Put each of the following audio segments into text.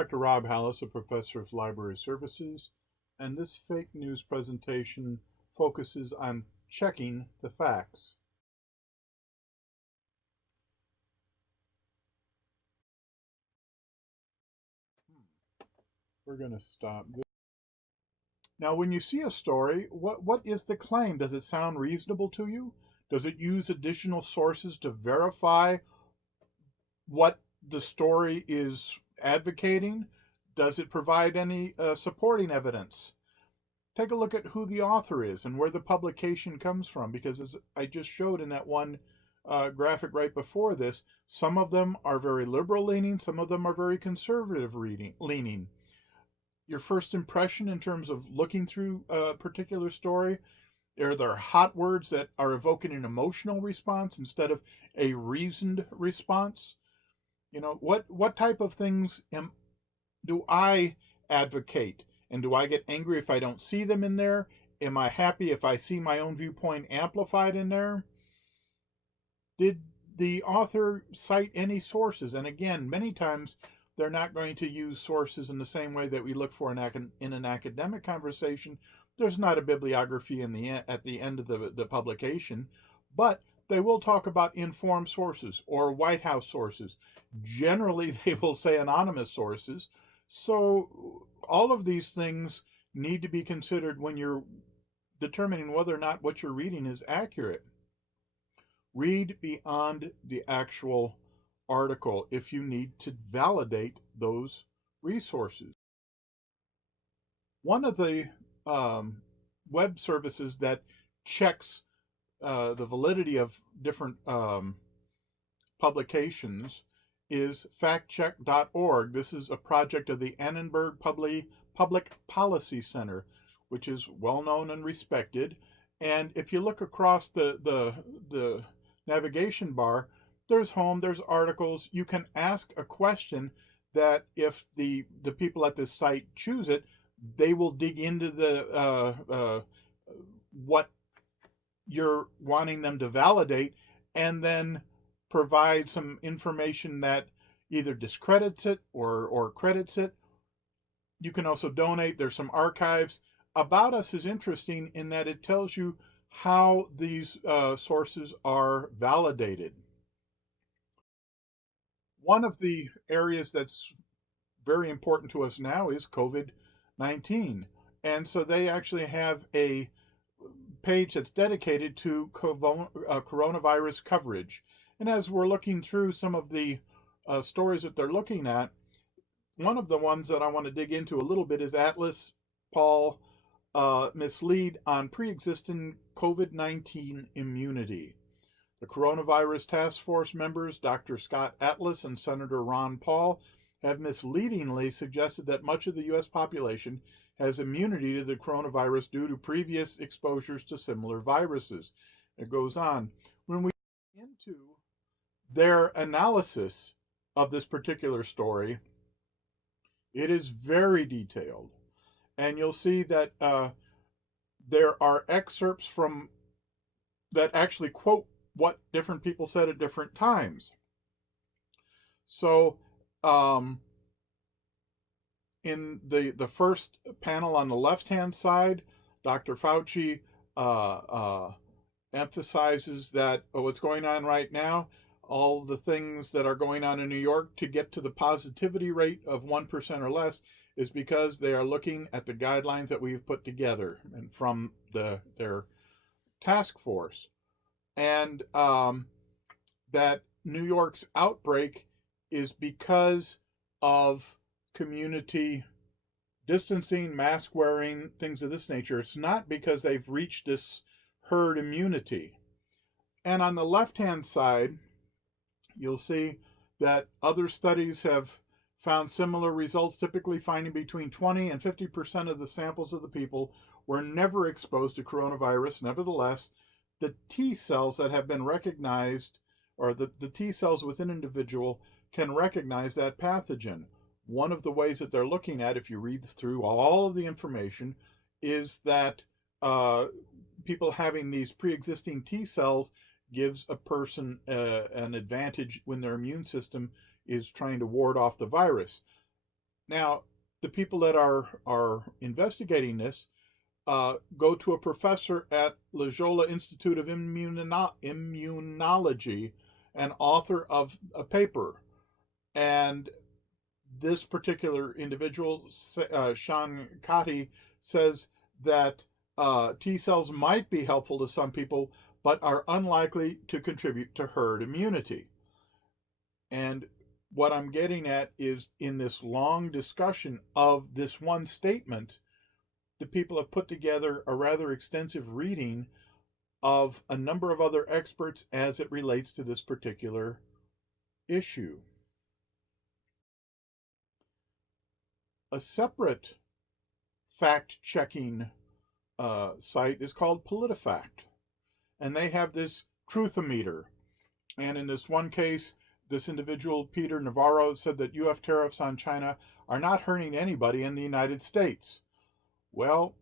Dr. Rob Hallis, a professor of library services, and this fake news presentation focuses on checking the facts. We're going to stop this. Now, when you see a story, what is the claim? Does it sound reasonable to you? Does it use additional sources to verify what the story is advocating? Does it provide any supporting evidence? Take a look at who the author is and where the publication comes from, because as I just showed in that one graphic right before this, some of them are very liberal leaning, some of them are very conservative leaning. Your first impression in terms of looking through a particular story, are there hot words that are evoking an emotional response instead of a reasoned response? You know, what type of things do I advocate? And do I get angry if I don't see them in there? Am I happy if I see my own viewpoint amplified in there? Did the author cite any sources? And again, many times they're not going to use sources in the same way that we look for in an academic conversation. There's not a bibliography at the end of the publication, but they will talk about informed sources or White House sources. Generally, they will say anonymous sources. So all of these things need to be considered when you're determining whether or not what you're reading is accurate. Read beyond the actual article if you need to validate those resources. One of the web services that checks the validity of different publications is FactCheckorg. This is a project of the Annenberg Public Policy Center, which is well known and respected. And if you look across the navigation bar, there's home, there's articles. You can ask a question that if the people at this site choose it, they will dig into the what you're wanting them to validate, and then provide some information that either discredits it or credits it. You can also donate. There's some archives. About Us is interesting in that it tells you how these sources are validated. One of the areas that's very important to us now is COVID-19. And so they actually have a page that's dedicated to coronavirus coverage. And as we're looking through some of the stories that they're looking at, one of the ones that I want to dig into a little bit is Atlas Paul mislead on pre-existing COVID-19 immunity. The coronavirus task force members, Dr. Scott Atlas and Senator Ron Paul, have misleadingly suggested that much of the U.S. population has immunity to the coronavirus due to previous exposures to similar viruses. It goes on. When we get into their analysis of this particular story, it is very detailed. And you'll see that there are excerpts from that actually quote what different people said at different times. So in the first panel on the left-hand side, Dr. Fauci emphasizes that what's going on right now, all the things that are going on in New York to get to the positivity rate of 1% or less is because they are looking at the guidelines that we've put together and from their task force. And that New York's outbreak is because of community distancing, mask wearing, things of this nature. It's not because they've reached this herd immunity. And on the left-hand side, you'll see that other studies have found similar results, typically finding between 20 and 50% of the samples of the people were never exposed to coronavirus. Nevertheless, the T cells that have been recognized, or the T cells within an individual, can recognize that pathogen. One of the ways that they're looking at, if you read through all of the information, is that people having these pre-existing T cells gives a person an advantage when their immune system is trying to ward off the virus. Now, the people that are investigating this go to a professor at Loyola Institute of Immunology, an author of a paper. And this particular individual, Sean Cotty, says that T cells might be helpful to some people, but are unlikely to contribute to herd immunity. And what I'm getting at is in this long discussion of this one statement, the people have put together a rather extensive reading of a number of other experts as it relates to this particular issue. A separate fact-checking site is called Politifact, and they have this truthometer. And in this one case, this individual, Peter Navarro, said that UF tariffs on China are not hurting anybody in the United States. Well,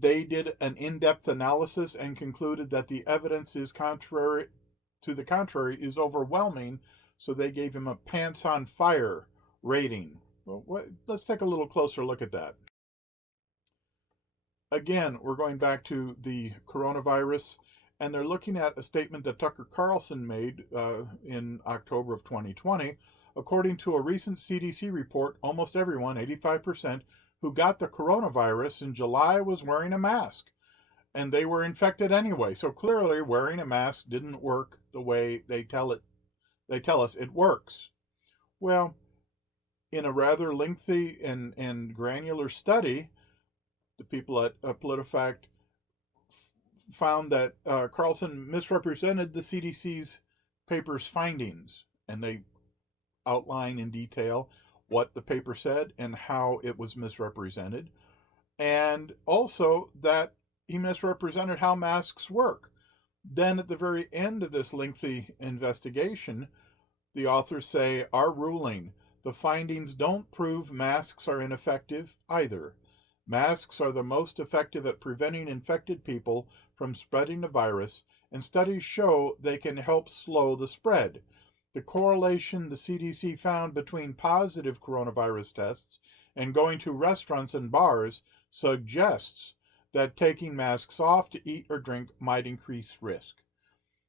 they did an in-depth analysis and concluded that the evidence is contrary is overwhelming, so they gave him a pants on fire rating. Well, let's take a little closer look at that. Again, we're going back to the coronavirus, and they're looking at a statement that Tucker Carlson made in October of 2020. According to a recent CDC report, almost everyone, 85%, who got the coronavirus in July was wearing a mask, and they were infected anyway. So clearly, wearing a mask didn't work the way they tell us it works. Well, in a rather lengthy and granular study, the people at Politifact found that Carlson misrepresented the CDC's paper's findings, and they outline in detail what the paper said and how it was misrepresented, and also that he misrepresented how masks work. Then at the very end of this lengthy investigation, the authors say, our ruling, the findings don't prove masks are ineffective either. Masks are the most effective at preventing infected people from spreading the virus, and studies show they can help slow the spread. The correlation the CDC found between positive coronavirus tests and going to restaurants and bars suggests that taking masks off to eat or drink might increase risk.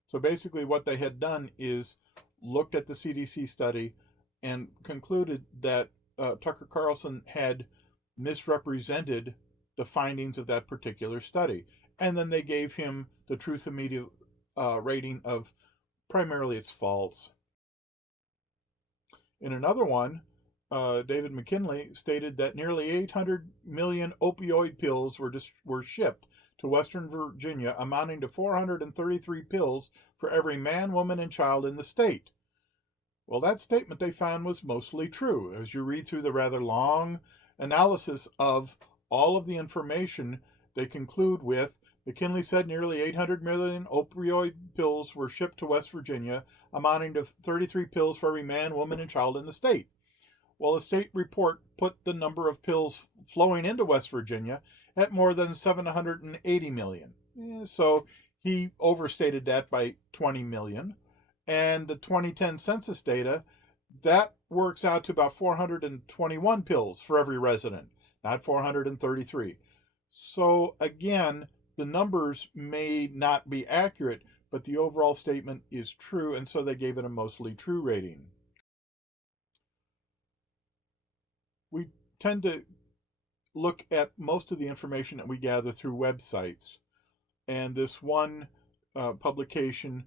So basically what they had done is looked at the CDC study and concluded that Tucker Carlson had misrepresented the findings of that particular study. And then they gave him the truthometer rating of primarily it's false. In another one, David McKinley stated that nearly 800 million opioid pills were shipped to Western Virginia, amounting to 433 pills for every man, woman, and child in the state. Well, that statement they found was mostly true. As you read through the rather long analysis of all of the information, they conclude with, McKinley said nearly 800 million opioid pills were shipped to West Virginia, amounting to 33 pills for every man, woman, and child in the state. Well, a state report put the number of pills flowing into West Virginia at more than 780 million. So he overstated that by 20 million. And the 2010 census data, that works out to about 421 pills for every resident, not 433. So again, the numbers may not be accurate, but the overall statement is true, and so they gave it a mostly true rating. We tend to look at most of the information that we gather through websites, and this one publication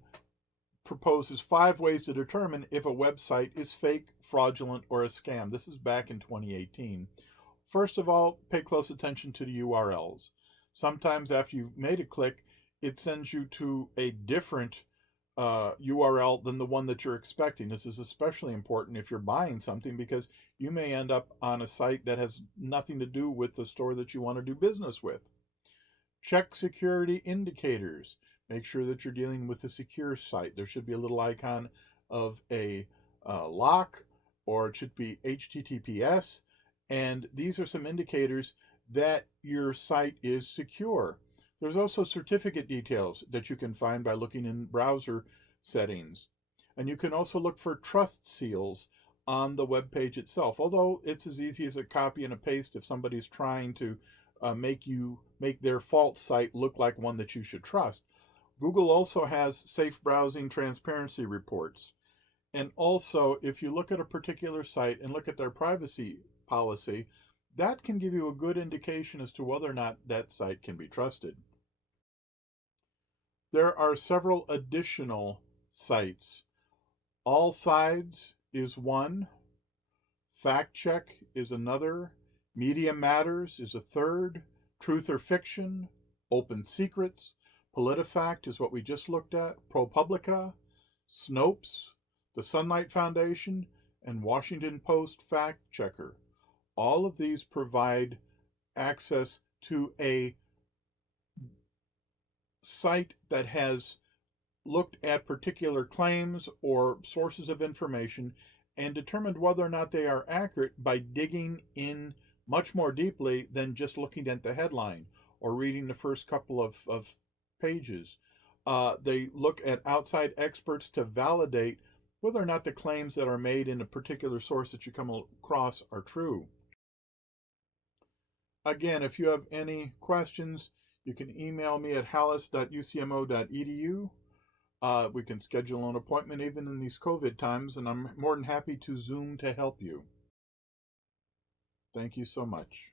proposes 5 ways to determine if a website is fake, fraudulent, or a scam. This is back in 2018. First of all, pay close attention to the URLs. Sometimes after you've made a click, it sends you to a different URL than the one that you're expecting. This is especially important if you're buying something, because you may end up on a site that has nothing to do with the store that you want to do business with. Check security indicators. Make sure that you're dealing with a secure site. There should be a little icon of a lock, or it should be HTTPS. And these are some indicators that your site is secure. There's also certificate details that you can find by looking in browser settings. And you can also look for trust seals on the web page itself, although it's as easy as a copy and a paste if somebody's trying to make their false site look like one that you should trust. Google also has safe browsing transparency reports. And also, if you look at a particular site and look at their privacy policy, that can give you a good indication as to whether or not that site can be trusted. There are several additional sites. All Sides is one, FactCheck is another, Media Matters is a third, Truth or Fiction, Open Secrets, Politifact is what we just looked at, ProPublica, Snopes, the Sunlight Foundation, and Washington Post Fact Checker. All of these provide access to a site that has looked at particular claims or sources of information and determined whether or not they are accurate by digging in much more deeply than just looking at the headline or reading the first couple of pages. They look at outside experts to validate whether or not the claims that are made in a particular source that you come across are true. Again, if you have any questions, you can email me at hallis.ucmo.edu. We can schedule an appointment even in these COVID times, and I'm more than happy to Zoom to help you. Thank you so much.